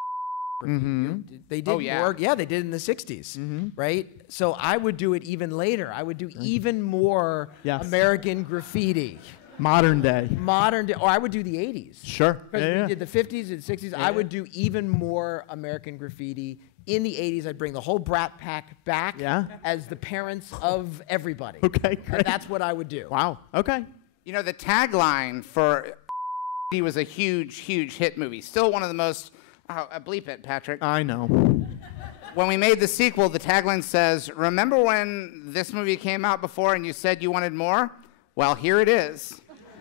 They did more. Yeah, they did in the 60s, right? So I would do it even later. I would do even more American graffiti. Modern day. Modern day, or I would do the 80s. Sure. Because we did the 50s and 60s. I would do even more American graffiti. In the 80s, I'd bring the whole Brat Pack back as the parents of everybody. Okay, great. And that's what I would do. Wow, okay. You know, the tagline for he was a huge, huge hit movie. Still one of the most, bleep it, Patrick. I know. When we made the sequel, the tagline says, remember when this movie came out before and you said you wanted more? Well, here it is.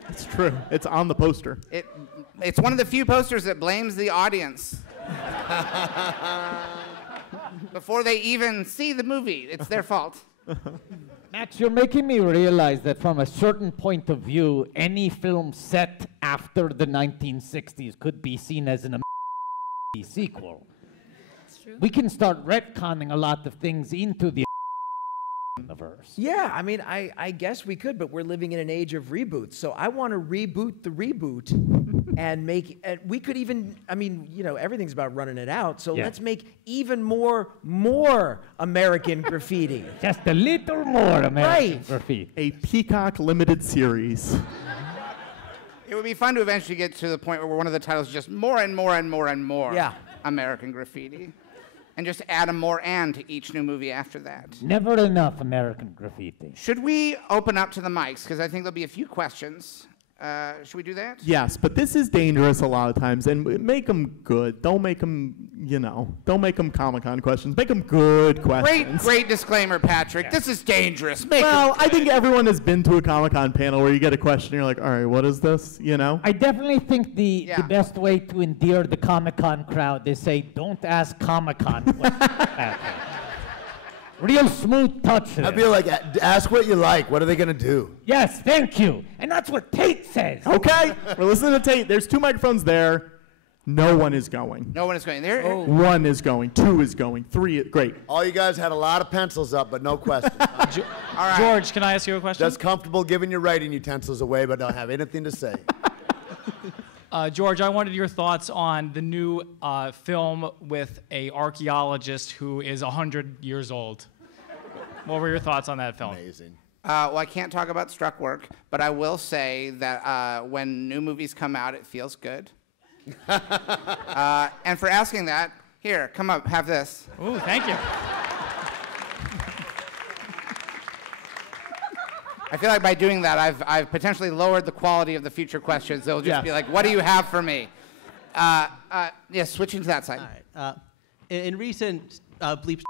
It's true. It's on the poster. It's one of the few posters that blames the audience. Before they even see the movie, it's their fault. Max, you're making me realize that from a certain point of view, any film set after the 1960s could be seen as an sequel. That's true. We can start retconning a lot of things into the universe. Yeah, I mean, I guess we could, but we're living in an age of reboots. So I want to reboot the reboot and make, we could even, I mean, you know, everything's about running it out. So let's make even more American graffiti. Just a little more American graffiti. A Peacock limited series. It would be fun to eventually get to the point where one of the titles is just more and more and more and more American graffiti. And just add a more and to each new movie after that. Never enough American graffiti. Should we open up to the mics? Because I think there'll be a few questions. Should we do that? Yes, but this is dangerous a lot of times, and make them good. Don't make them, don't make them Comic-Con questions. Make them good questions. Great disclaimer, Patrick. This is dangerous. Well, I think everyone has been to a Comic-Con panel where you get a question, and you're like, all right, what is this? I definitely think the best way to endear the Comic-Con crowd is say, don't ask Comic-Con questions. Real smooth touch there. I'd be like, ask what you like. What are they going to do? Yes, thank you. And that's what Tait says. Okay, we're listening to Tait. There's 2 microphones there. No one is going. No one is going there. Oh. 1 is going. 2 is going. 3, great. All you guys had a lot of pencils up, but no questions. All right. George, can I ask you a question? Just comfortable giving your writing utensils away, but don't have anything to say. George, I wanted your thoughts on the new film with a archaeologist who is 100 years old. What were your thoughts on that film? Amazing. Well, I can't talk about Struck Work, but I will say that when new movies come out, it feels good. And for asking that, here, come up, have this. Ooh, thank you. I feel like by doing that, I've potentially lowered the quality of the future questions. They'll just be like, what do you have for me? Yeah, switching to that side. All right. In recent bleeps,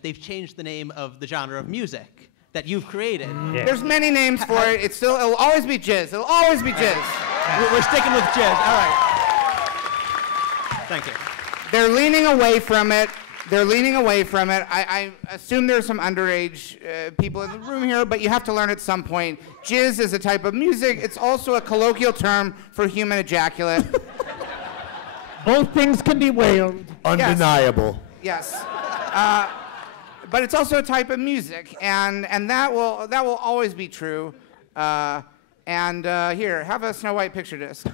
they've changed the name of the genre of music that you've created. Yeah. There's many names for it. It'll always be jizz. It'll always be jizz. We're sticking with jizz. All right. Thank you. They're leaning away from it. I assume there's some underage people in the room here, but you have to learn at some point. Jizz is a type of music. It's also a colloquial term for human ejaculate. Both things can be wailed. Undeniable. Yes. But it's also a type of music, and that will always be true. Here, have a Snow White picture disc.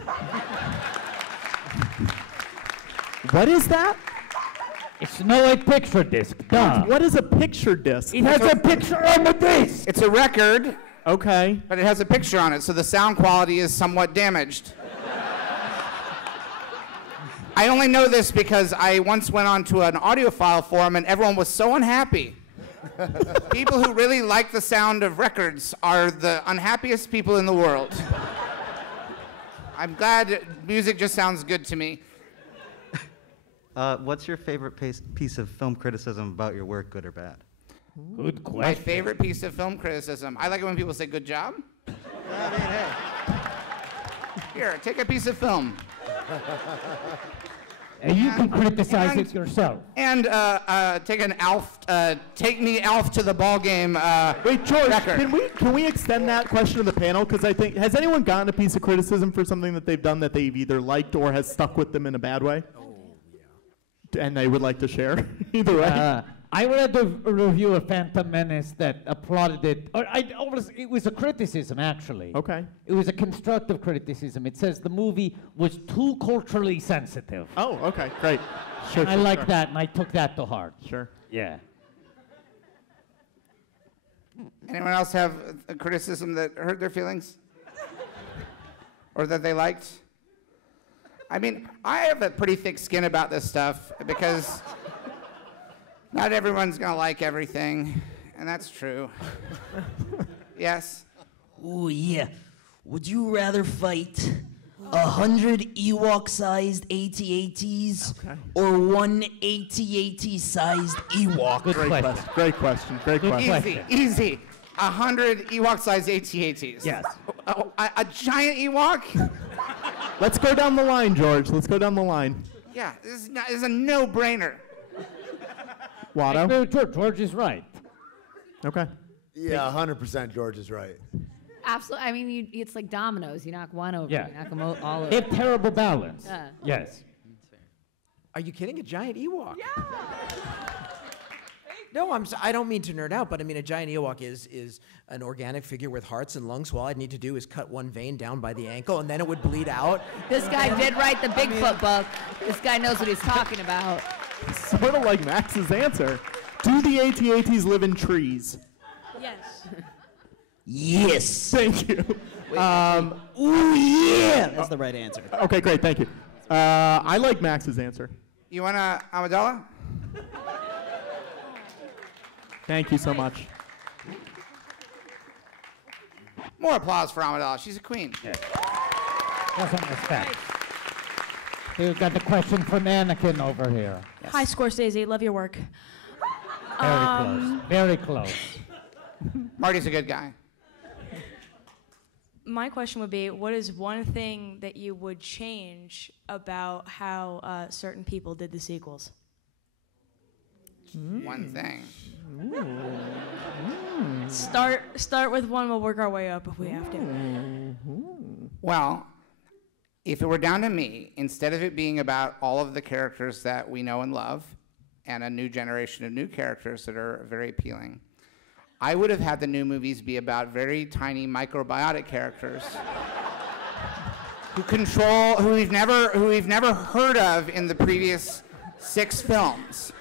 What is that? It's Snow White picture disc. Duh. What is a picture disc? It has a picture on the disc. It's a record. Okay. But it has a picture on it, so the sound quality is somewhat damaged. I only know this because I once went on to an audiophile forum and everyone was so unhappy. People who really like the sound of records are the unhappiest people in the world. I'm glad music just sounds good to me. What's your favorite piece of film criticism about your work, good or bad? Good question. My favorite piece of film criticism. I like it when people say good job. I mean, hey. Here, take a piece of film. And you can criticize it yourself. And take me Alf to the ball game. Wait, George, record. can we extend that question to the panel? Because I think, has anyone gotten a piece of criticism for something that they've done that they've either liked or has stuck with them in a bad way? Oh, yeah. And they would like to share? Either way. I read a review of Phantom Menace that applauded it. It was a criticism, actually. Okay. It was a constructive criticism. It says the movie was too culturally sensitive. Oh, okay, great. Sure, I like that, and I took that to heart. Sure. Yeah. Anyone else have a criticism that hurt their feelings? Or that they liked? I mean, I have a pretty thick skin about this stuff because not everyone's gonna like everything, and that's true. Yes? Ooh, yeah. Would you rather fight 100 Ewok-sized AT-ATs or one AT-AT-sized Ewok? Great question. Easy. 100 Ewok-sized AT-ATs. Yes. A giant Ewok? Let's go down the line, George. Let's go down the line. Yeah, this is a no-brainer. Watto? George is right. Okay. Yeah, 100% George is right. Absolutely. I mean, it's like dominoes. You knock one over, Yeah. you knock them all over. They have terrible balance. Yeah. Yes. Are you kidding? A giant Ewok? Yeah. No, I don't mean to nerd out, but I mean a giant Ewok is an organic figure with hearts and lungs. So all I'd need to do is cut one vein down by the ankle, and then it would bleed out. This guy did write the Bigfoot book. This guy knows what he's talking about. Sort of like Max's answer. Do the AT-ATs live in trees? Yes. Yes. Thank you. Ooh, yeah. That's the right answer. Okay, great. Thank you. I like Max's answer. You want Amidala? Thank you so much. More applause for Amidala. She's a queen. Yeah. Show some respect. We've got the question from Anakin over here. Hi, Scorsese. Love your work. Very close. Very close. Marty's a good guy. My question would be, what is one thing that you would change about how certain people did the sequels? One thing. Start with one. We'll work our way up if we have to. Well, if it were down to me, instead of it being about all of the characters that we know and love, and a new generation of new characters that are very appealing, I would have had the new movies be about very tiny microbiotic characters who we've never heard of in the previous 6 films.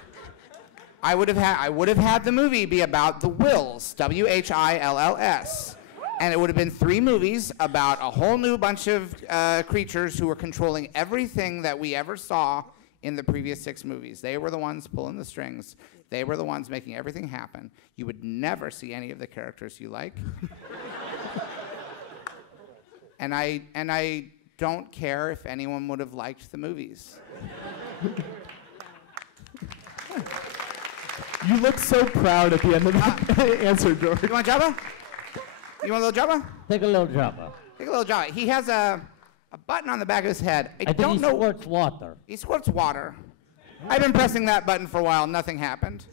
I would have had the movie be about the Wills, Wills, and it would have been 3 movies about a whole new bunch of creatures who were controlling everything that we ever saw in the previous 6 movies. They were the ones pulling the strings. They were the ones making everything happen. You would never see any of the characters you like. and I don't care if anyone would have liked the movies. You look so proud at the end of that answer, George. You want Jabba? You want a little Jabba? Take a little Jabba. Take a little Jabba. He has a button on the back of his head. I think he squirts water. He squirts water. I've been pressing that button for a while. Nothing happened.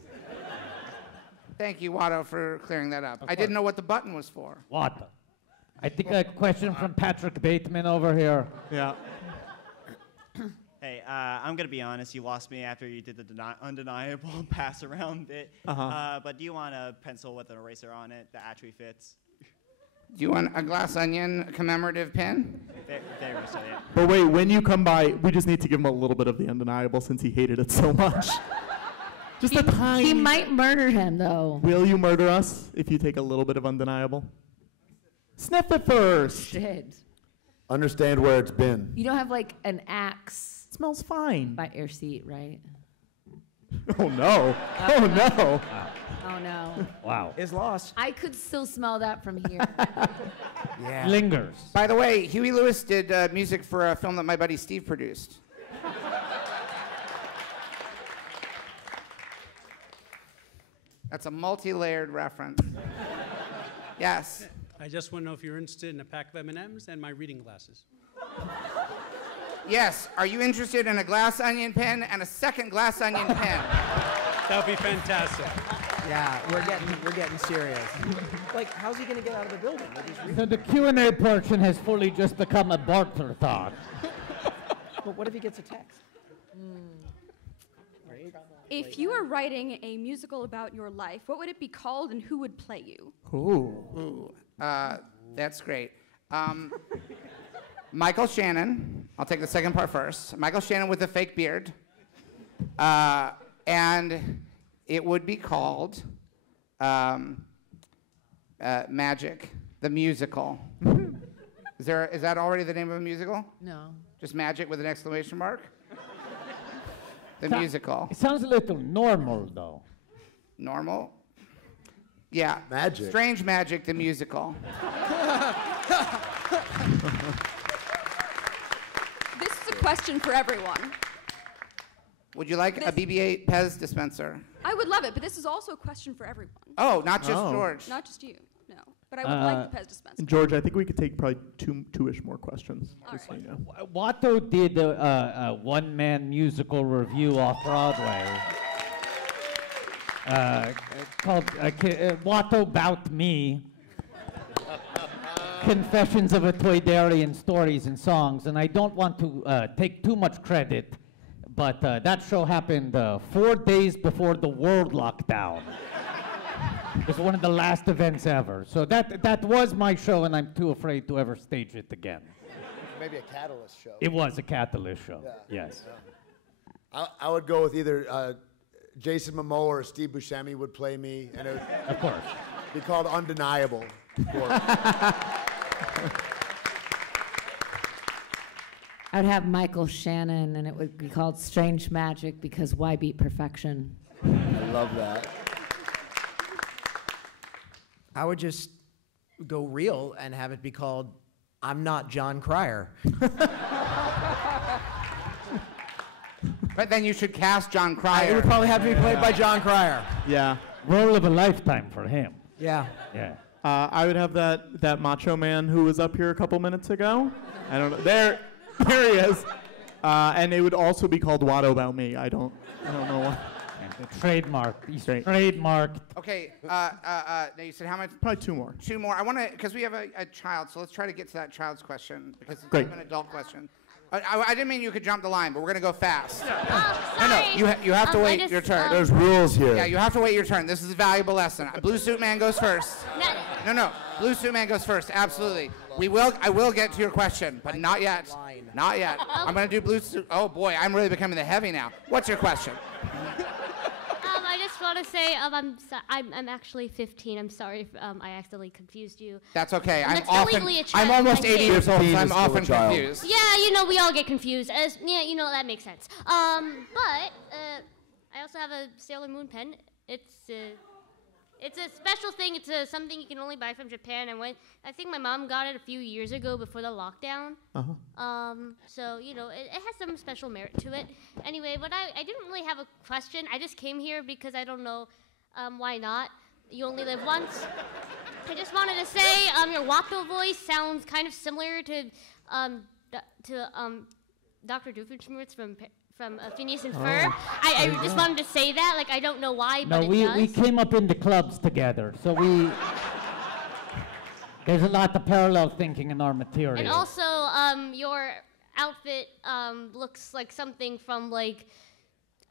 Thank you, Watto, for clearing that up. I didn't know what the button was for. Water. I think a question from Patrick Bateman over here. Yeah. Hey, I'm going to be honest. You lost me after you did the undeniable pass around bit. But do you want a pencil with an eraser on it that actually fits? Do you want a glass onion commemorative pin? There we go, yeah. But wait, when you come by, we just need to give him a little bit of the undeniable since he hated it so much. Just a tiny. He might murder him, though. Will you murder us if you take a little bit of undeniable? Sniff it first. Shit. Understand where it's been. You don't have like an axe. It smells fine. By your seat, right? Oh no. Oh no. Oh no. Wow. Is lost. I could still smell that from here. Yeah. Lingers. By the way, Huey Lewis did music for a film that my buddy Steve produced. That's a multi-layered reference. Yes. I just want to know if you're interested in a pack of M&Ms and my reading glasses. Yes. Are you interested in a glass onion pen and a second glass onion pen? That would be fantastic. Yeah, we're getting serious. Like, how's he gonna get out of the building? Like, he's reading. So the Q&A portion has fully just become a barter thought. But what if he gets a text? If you were writing a musical about your life, what would it be called and who would play you? Ooh. That's great. Michael Shannon. I'll take the second part first. Michael Shannon with a fake beard. And it would be called Magic, the musical. Is that already the name of a musical? No. Just Magic with an exclamation mark? The musical. It sounds a little normal, though. Normal? Yeah. Magic. Strange Magic, the musical. This is a question for everyone. Would you like a BB-8 Pez dispenser? I would love it, but this is also a question for everyone. Oh, not just George. Not just you, no. But I would like the Pez dispenser. And George, I think we could take probably two-ish more questions. Just so you know. Watto did a one-man musical review off Broadway called Watto 'Bout Me. Confessions of a Toydarian Stories and Songs. And I don't want to take too much credit, but that show happened 4 days before the world lockdown. It was one of the last events ever. So that was my show, and I'm too afraid to ever stage it again. Maybe a Catalyst show. It was a Catalyst show, Yeah. yes. Yeah. I would go with either Jason Momoa or Steve Buscemi would play me, and it would Of course. be called Undeniable. I'd have Michael Shannon, and it would be called Strange Magic because why beat perfection? I love that. I would just go real and have it be called I'm not John Cryer. But then you should cast John Cryer. It would probably have to be played by John Cryer. Yeah. Role of a lifetime for him. Yeah. Yeah. I would have that macho man who was up here a couple minutes ago. I don't know. There he is. And it would also be called What About Me. I don't know why. Trademark. He's trademarked. Okay. Now you said how much? Probably 2 more. 2 more. I want to, because we have a child, so let's try to get to that child's question because it's Great. an adult question. I didn't mean you could jump the line, but we're gonna go fast. Sorry. No, you have to wait your turn. There's rules here. Yeah, you have to wait your turn. This is a valuable lesson. Blue suit man goes first. No. Blue suit man goes first. Absolutely. I will get to your question, but not yet. Not yet. I'm gonna do blue suit. Oh boy, I'm really becoming the heavy now. What's your question? I just want to say I'm actually 15. I'm sorry if I accidentally confused you. That's okay. That's illegally a child, I'm almost I 80 think. years old, so I'm still a often child. confused. Yeah, we all get confused. That makes sense. But I also have a Sailor Moon pen. It's a special thing. It's something you can only buy from Japan. And I think my mom got it a few years ago before the lockdown. So it has some special merit to it. Anyway, but I didn't really have a question. I just came here because I don't know why not. You only live once. I just wanted to say your Watto voice sounds kind of similar to Dr. Doofenshmirtz from Phineas and Ferb. I just wanted to say that. Like, I don't know why, but we does. we came up in the clubs together, so there's a lot of parallel thinking in our material. And also, your outfit looks like something from like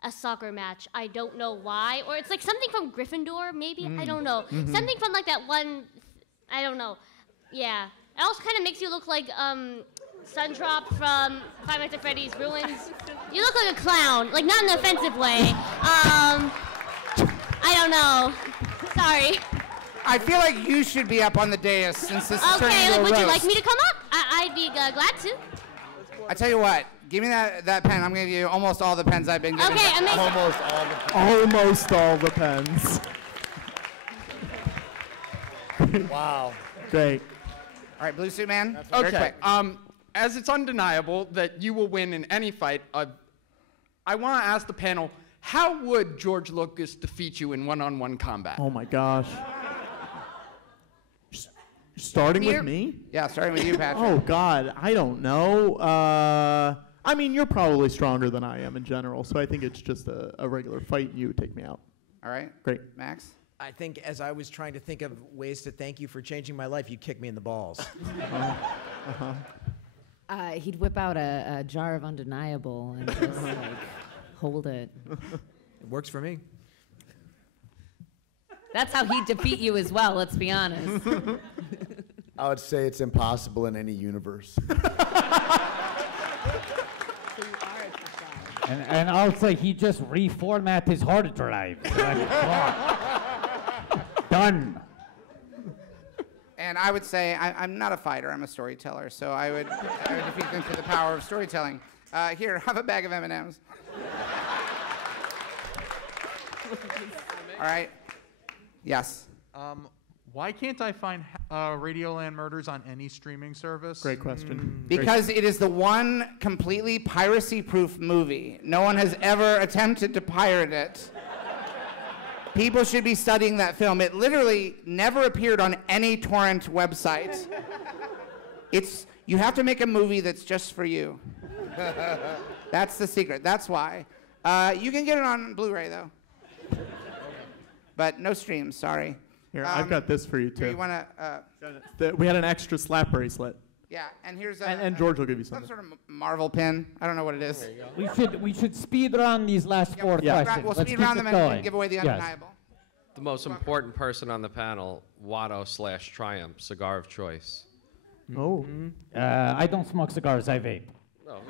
a soccer match. I don't know why, or it's like something from Gryffindor, maybe. I don't know. Mm-hmm. Something from like that one. I don't know. Yeah. It also kind of makes you look like Sundrop from Five Nights at Freddy's Ruins. You look like a clown, like not in an offensive way. I don't know. Sorry. I feel like you should be up on the dais since this is turning Okay, into a would you roast. like me to come up? I'd be glad to. I tell you what, give me that pen. I'm gonna give you almost all the pens I've been getting. Okay, amazing. Almost all the pens. Wow. Great. All right, blue suit man. Very Okay. quick. As it's undeniable that you will win in any fight, I want to ask the panel, how would George Lucas defeat you in one-on-one combat? Oh my gosh. Starting with me? Yeah, starting with you, Patrick. Oh God, I don't know. I mean, you're probably stronger than I am in general, so I think it's just a regular fight and you would take me out. All right. Great. Max? I think as I was trying to think of ways to thank you for changing my life, you'd kick me in the balls. He'd whip out a jar of Undeniable and just like hold it. It works for me. That's how he'd defeat you as well, let's be honest. I would say it's impossible in any universe. And I'll say he just reformat his hard drive. Done. And I would say I'm not a fighter. I'm a storyteller. So I would defeat them through the power of storytelling. Here, have a bag of M&Ms. All right. Yes. Why can't I find Radioland Murders on any streaming service? Great question. Because it is the one completely piracy-proof movie. No one has ever attempted to pirate it. People should be studying that film. It literally never appeared on any torrent website. You have to make a movie that's just for you. That's the secret. That's why. You can get it on Blu-ray, though. But no streams, sorry. Here, I've got this for you, too. Here, you want to... We had an extra slap bracelet. Yeah, and here's and George will give you some something. sort of Marvel pin. I don't know what it is. We should speed run these last four questions. We'll Let's speed keep round it them going. and give away the Yes. undeniable. The most important person on the panel, Watto/Triumph, cigar of choice. Oh. I don't smoke cigars, I vape. Oh,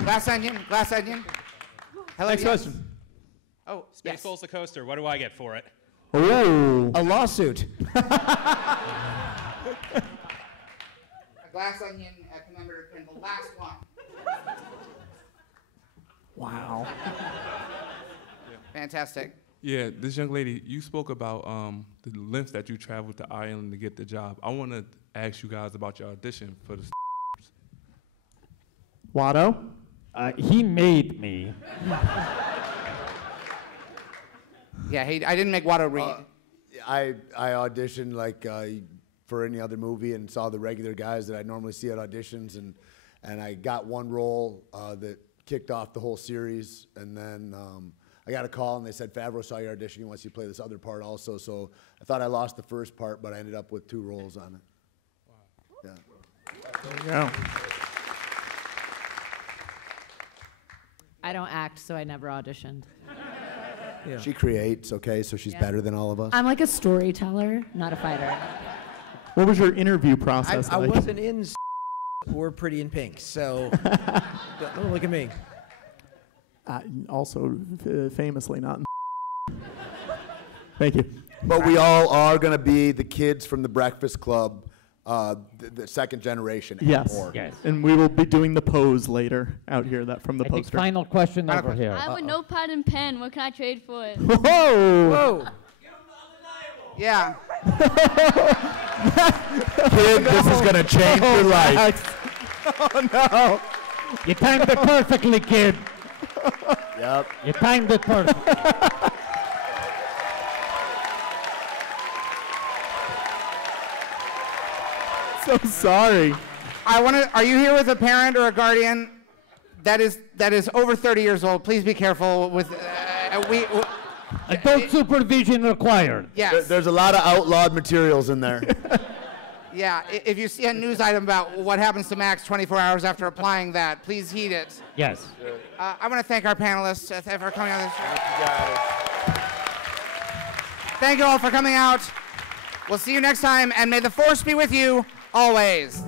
Glass onion. Hello, Next yes. question. Oh, Spaceballs the coaster. What do I get for it? Oh. A lawsuit. A glass onion commemorative pin, the last one. Wow. Fantastic. Yeah, this young lady, you spoke about the lengths that you traveled to Ireland to get the job. I want to ask you guys about your audition for the. Watto? He made me. Yeah, I didn't make Watto read. I auditioned like for any other movie and saw the regular guys that I normally see at auditions, and I got one role that kicked off the whole series, and then I got a call and they said, Favreau saw your audition, he wants you to play this other part also. So I thought I lost the first part, but I ended up with 2 roles on it. Wow. Yeah. There you go. I don't act, so I never auditioned. Yeah. She creates, okay, so she's better than all of us. I'm like a storyteller, not a fighter. What was your interview process I like? wasn't in or Pretty in Pink, so don't look at me. Also, famously not in Thank you. But we all are going to be the kids from the Breakfast Club, the second generation. And Yes. more. Yes. And we will be doing the pose later out here that from the I think poster. final question Final over question. here. I have a notepad and pen. What can I trade for it? Whoa! Whoa! Yeah. Kid, this is going to change your life. Oh, no. You timed it perfectly, kid. Yep. You timed it perfectly. So sorry. Are you here with a parent or a guardian that is over 30 years old? Please be careful with Adult supervision required. Yes. There's a lot of outlawed materials in there. Yeah, if you see a news item about what happens to Max 24 hours after applying that, please heed it. Yes. I want to thank our panelists for coming on this show. Thank you guys. Thank you all for coming out. We'll see you next time, and may the force be with you always.